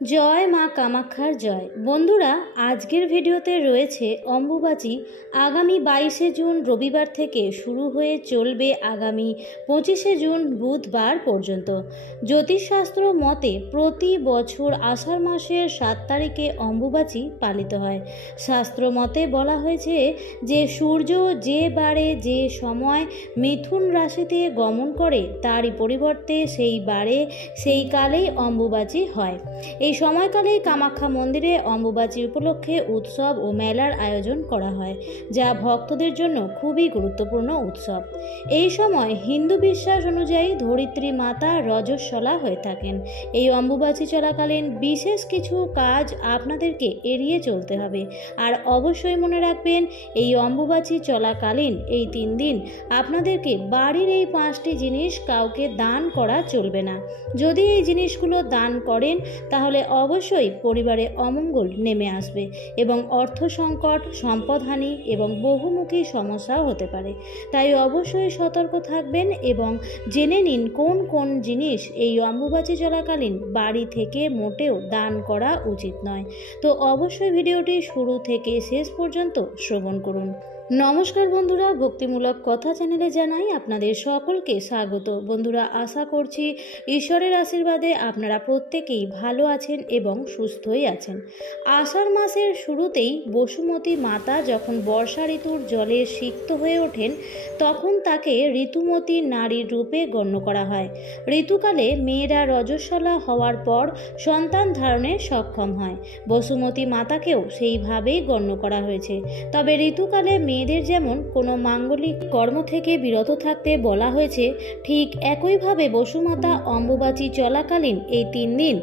জয় মা কামাখ্যার জয়। বন্ধুরা, আজকের ভিডিওতে রয়েছে অম্বুবাচী আগামী 22শে জুন রবিবার থেকে শুরু হয়ে চলবে আগামী 25শে জুন বুধবার পর্যন্ত। জ্যোতিষশাস্ত্র মতে প্রতি বছর আষাঢ় মাসের 7 তারিখে অম্বুবাচী পালিত হয়। শাস্ত্র মতে বলা হয়েছে যে সূর্য যে বারে যে সময় মিথুন রাশিতে গমন করে তারই পরিবর্তে সেই বারে সেই কালেই অম্বুবাচী হয়। এই সময়কালেই কামাখ্যা মন্দিরে অম্বুবাচী উপলক্ষে উৎসব ও মেলার আয়োজন করা হয়, যা ভক্তদের জন্য খুবই গুরুত্বপূর্ণ উৎসব। এই সময় হিন্দু বিশ্বাস অনুযায়ী ধরিত্রী মাতা রজস্বলা হয়ে থাকেন। এই অম্বুবাচী চলাকালীন বিশেষ কিছু কাজ আপনাদেরকে এড়িয়ে চলতে হবে। আর অবশ্যই মনে রাখবেন, এই অম্বুবাচী চলাকালীন এই 3 দিন আপনাদেরকে বাড়ির এই 5টি জিনিস কাউকে দান করা চলবে না। যদি এই জিনিসগুলো দান করেন তাহলে অবশ্যই পরিবারে অমঙ্গল নেমে আসবে এবং অর্থ সংকট, সম্পদহানি এবং বহুমুখী সমস্যাও হতে পারে। তাই অবশ্যই সতর্ক থাকবেন এবং জেনে নিন কোন কোন জিনিস এই অম্বুবাচী চলাকালীন বাড়ি থেকে মোটেও দান করা উচিত নয়। তো অবশ্যই ভিডিওটি শুরু থেকে শেষ পর্যন্ত শ্রবণ করুন। নমস্কার বন্ধুরা, ভক্তিমূলক কথা চ্যানেলে জানাই আপনাদের সকলকে স্বাগত। বন্ধুরা, আশা করছি ঈশ্বরের আশীর্বাদে আপনারা প্রত্যেকেই ভালো আছেন এবং সুস্থই আছেন। আষাঢ় মাসের শুরুতেই বসুমতী মাতা যখন বর্ষা ঋতুর জলে সিক্ত হয়ে ওঠেন, তখন তাকে ঋতুমতী নারীর রূপে গণ্য করা হয়। ঋতুকালে মেয়েরা রজস্বলা হওয়ার পর সন্তান ধারণে সক্ষম হয়। বসুমতী মাতাকেও সেইভাবেই গণ্য করা হয়েছে। তবে ঋতুকালে মেয়েদের যেমন কোনো মাঙ্গলিক কর্ম থেকে বিরত থাকতে বলা হয়েছে, ঠিক একইভাবে বসুমাতা অম্বুবাচী চলাকালীন এই 3 দিন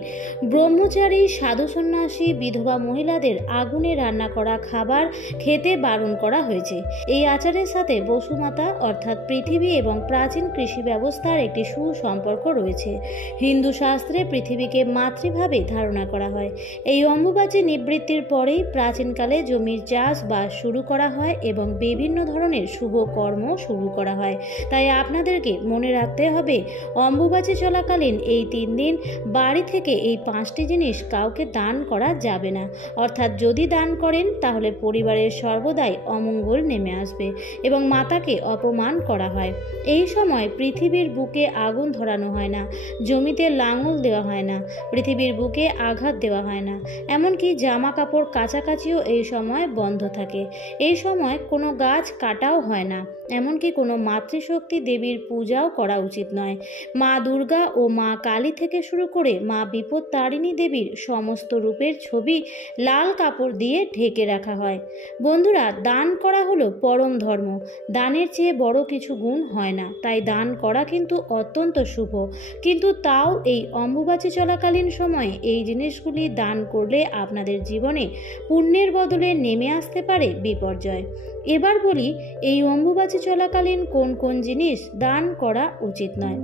ব্রহ্মচারী, সাধু সন্ন্যাসী, বিধবা মহিলাদের আগুনে রান্না করা খাবার খেতে বারণ করা হয়েছে। এই আচারের সাথে বসুমাতা অর্থাৎ পৃথিবী এবং প্রাচীন কৃষি ব্যবস্থার একটি সুসম্পর্ক রয়েছে। হিন্দু শাস্ত্রে পৃথিবীকে মাতৃভাবে ধারণা করা হয়। এই অম্বুবাচী নিবৃত্তির পরেই প্রাচীনকালে জমির চাষবাস শুরু করা হয় এবং বিভিন্ন ধরনের শুভ কর্ম শুরু করা হয়। তাই আপনাদেরকে মনে রাখতে হবে, অম্বুবাচী চলাকালীন এই 3 দিন বাড়ি থেকে এই 5টি জিনিস কাউকে দান করা যাবে না। অর্থাৎ যদি দান করেন তাহলে পরিবারের সর্বদাই অমঙ্গল নেমে আসবে এবং মাতাকে অপমান করা হয়। এই সময় পৃথিবীর বুকে আগুন ধরানো হয় না, জমিতে লাঙল দেওয়া হয় না, পৃথিবীর বুকে আঘাত দেওয়া হয় না, এমনকি জামা কাপড় কাচাকাচিও এই সময় বন্ধ থাকে। এই সময় কোনো গাছ কাটাও হয় না, এমনকি কোনো মাতৃশক্তি দেবীর পূজাও করা উচিত নয়। মা দুর্গা ও মা কালী থেকে শুরু করে মা বিপত্তারিণী দেবীর সমস্ত রূপের ছবি লাল কাপড় দিয়ে ঢেকে রাখা হয়। বন্ধুরা, দান করা হলো পরম ধর্ম। দানের চেয়ে বড় কিছু গুণ হয় না, তাই দান করা কিন্তু অত্যন্ত শুভ। কিন্তু তাও এই অম্বুবাচী চলাকালীন সময়ে এই জিনিসগুলি দান করলে আপনাদের জীবনে পুণ্যের বদলে নেমে আসতে পারে বিপর্যয়। এবার বলি, এই অম্বুবাচী চলাকালীন কোন কোন জিনিস দান করা উচিত নয়।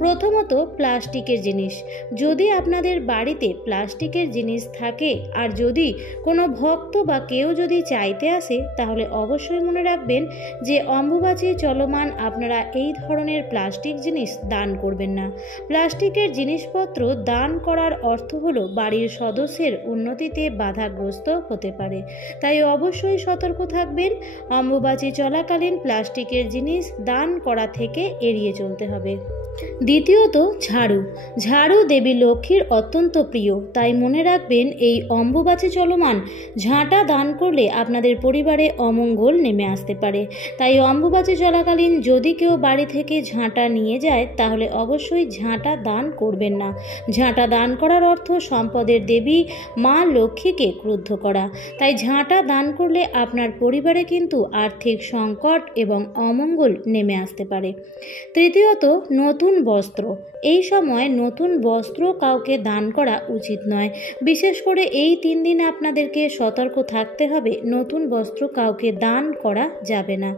প্রথমত, প্লাস্টিকের জিনিস। যদি আপনাদের বাড়িতে প্লাস্টিকের জিনিস থাকে আর যদি কোনো ভক্ত বা কেউ যদি চাইতে আসে, তাহলে অবশ্যই মনে রাখবেন যে অম্বুবাচী চলমান আপনারা এই ধরনের প্লাস্টিক জিনিস দান করবেন না। প্লাস্টিকের জিনিসপত্র দান করার অর্থ হলো বাড়ির সদস্যের উন্নতিতে বাধাগ্রস্ত হতে পারে। তাই অবশ্যই সতর্ক থাকবেন। অম্বুবাচী চলাকালীন প্লাস্টিকের জিনিস দান করা থেকে এড়িয়ে চলতে হবে। দ্বিতীয়ত, ঝাড়ু দেবী লক্ষ্মীর অত্যন্ত প্রিয়। তাই মনে রাখবেন, এই অম্বুবাচী চলমান ঝাঁটা দান করলে আপনাদের পরিবারে অমঙ্গল নেমে আসতে পারে। তাই অম্বুবাচী চলাকালীন যদি কেউ বাড়ি থেকে ঝাঁটা নিয়ে যায়, তাহলে অবশ্যই ঝাঁটা দান করবেন না। ঝাঁটা দান করার অর্থ সম্পদের দেবী মা লক্ষ্মীকে ক্রুদ্ধ করা। তাই ঝাঁটা দান করলে আপনার পরিবারে কিন্তু আর্থিক সংকট এবং অমঙ্গল নেমে আসতে পারে। তৃতীয়ত, নতুন বস্ত্র। এই সময় নতুন বস্ত্র কাউকে দান করা উচিত নয়। বিশেষ করে এই 3 দিন আপনাদেরকে সতর্ক থাকতে হবে, নতুন বস্ত্র কাউকে দান করা যাবে না।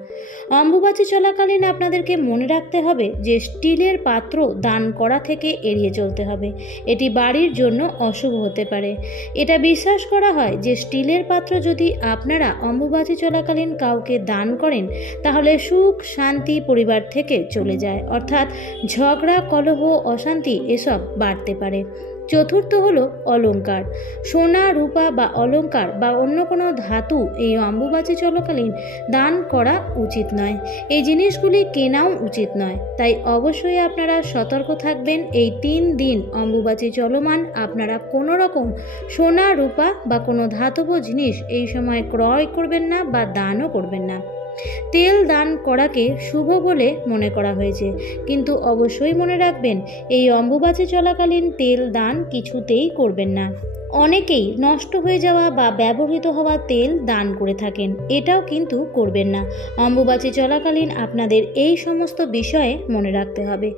অম্বুবাচী চলাকালীন আপনাদেরকে মনে রাখতে হবে যে স্টিলের পাত্র দান করা থেকে এড়িয়ে চলতে হবে। এটি বাড়ির জন্য অশুভ হতে পারে। এটা বিশ্বাস করা হয় যে স্টিলের পাত্র যদি আপনারা অম্বুবাচী চলাকালীন কাউকে দান করেন, তাহলে সুখ শান্তি পরিবার থেকে চলে যায়, অর্থাৎ ঝগড়া, কলহ, অশান্তি এসব বাড়তে পারে। চতুর্থ হলো অলংকার। সোনা, রূপা বা অলংকার বা অন্য কোনো ধাতু এই অম্বুবাচী চলাকালীন দান করা উচিত নয়। এই জিনিসগুলি কেনাও উচিত নয়। তাই অবশ্যই আপনারা সতর্ক থাকবেন। এই 3 দিন অম্বুবাচী চলমান আপনারা কোনো রকম সোনা, রূপা বা কোনো ধাতব জিনিস এই সময় ক্রয় করবেন না বা দানও করবেন না। তেল দান করাকে শুভ বলে মনে করা হয়েছে, কিন্তু অবশ্যই মনে রাখবেন এই অম্বুবাচী চলাকালীন তেল দান কিছুতেই করবেন না। অনেকেই নষ্ট হয়ে যাওয়া বা ব্যবহৃত হওয়া তেল দান করে থাকেন, এটাও কিন্তু করবেন না। অম্বুবাচী চলাকালীন আপনাদের এই সমস্ত বিষয়ে মনে রাখতে হবে।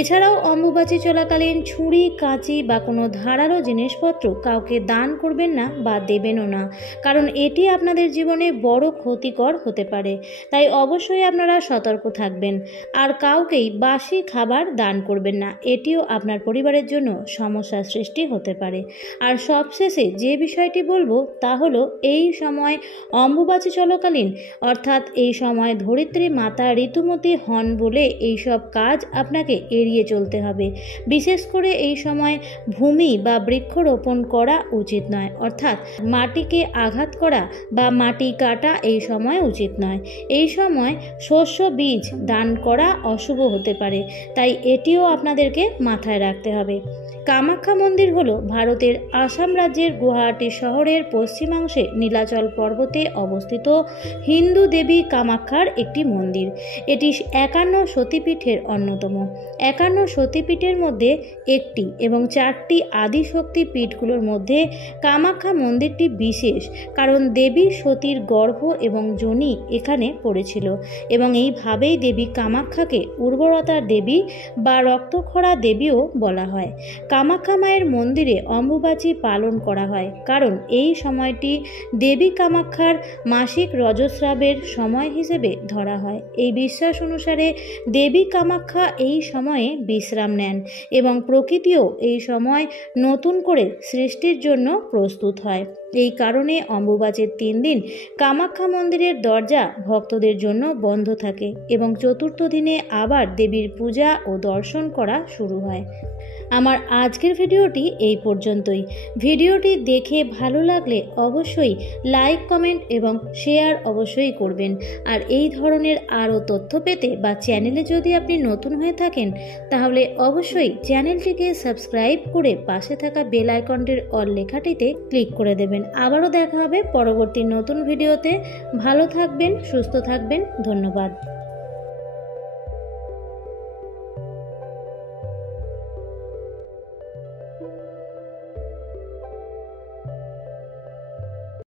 এছাড়াও অম্বুবাচী চলাকালীন ছুরি, কাঁচি বা কোনো ধারালো জিনিসপত্র কাউকে দান করবেন না বা দেবেনও না, কারণ এটি আপনাদের জীবনে বড় ক্ষতিকর হতে পারে। তাই অবশ্যই আপনারা সতর্ক থাকবেন। আর কাউকেই বাসি খাবার দান করবেন না, এটিও আপনার পরিবারের জন্য সমস্যার সৃষ্টি হতে পারে। আর সবশেষে যে বিষয়টি বলবো তা হলো এই সময় অম্বুবাচী চলাকালীন অর্থাৎ এই সময় ধরিত্রী মাতা ঋতুমতী হন বলে এই সব কাজ আপনাকে এড়িয়ে চলতে হবে। বিশেষ করে এই সময় ভূমি বা বৃক্ষরোপণ করা উচিত নয়, অর্থাৎ মাটিকে আঘাত করা বা মাটি কাটা এই সময় উচিত নয়। এই সময় শস্য বীজ দান করা অশুভ হতে পারে, তাই এটিও আপনাদেরকে মাথায় রাখতে হবে। কামাখ্যা মন্দির হলো ভারতের আসাম রাজ্যের গুয়াহাটি শহরের পশ্চিমাংশে নীলাচল পর্বতে অবস্থিত হিন্দু দেবী কামাখ্যার একটি মন্দির। এটি 51 সতীপীঠের অন্যতম। 51 সতীপীঠের মধ্যে একটি এবং 4টি আদিশক্তি পীঠগুলোর মধ্যে কামাখ্যা মন্দিরটি বিশেষ, কারণ দেবী সতীর গর্ভ এবং যোনি এখানে পড়েছিল এবং এইভাবেই দেবী কামাখ্যাকে উর্বরতার দেবী বা রক্তক্ষরা দেবীও বলা হয়। কামাখ্যা মায়ের মন্দিরে অম্বুবাচী পালন করা হয়, কারণ এই সময়টি দেবী কামাখ্যার মাসিক রজস্রাবের সময় হিসেবে ধরা হয়। এই বিশ্বাস অনুসারে দেবী কামাখ্যা এই সময়ে বিশ্রাম নেন এবং প্রকৃতিও এই সময় নতুন করে সৃষ্টির জন্য প্রস্তুত হয়। এই কারণে অম্বুবাচীর 3 দিন কামাখ্যা মন্দিরের দরজা ভক্তদের জন্য বন্ধ থাকে এবং চতুর্থ দিনে আবার দেবীর পূজা ও দর্শন করা শুরু হয়। আমার আজকের ভিডিওটি এই পর্যন্তই। ভিডিওটি দেখে ভালো লাগলে অবশ্যই লাইক, কমেন্ট এবং শেয়ার অবশ্যই করবেন। আর এই ধরনের আরও তথ্য পেতে বা চ্যানেলে যদি আপনি নতুন হয়ে থাকেন তাহলে অবশ্যই চ্যানেলটিকে সাবস্ক্রাইব করে পাশে থাকা বেল আইকনটির অল লেখাটিতে ক্লিক করে দেবেন। আবারও দেখা হবে পরবর্তী নতুন ভিডিওতে। ভালো থাকবেন, সুস্থ থাকবেন। ধন্যবাদ।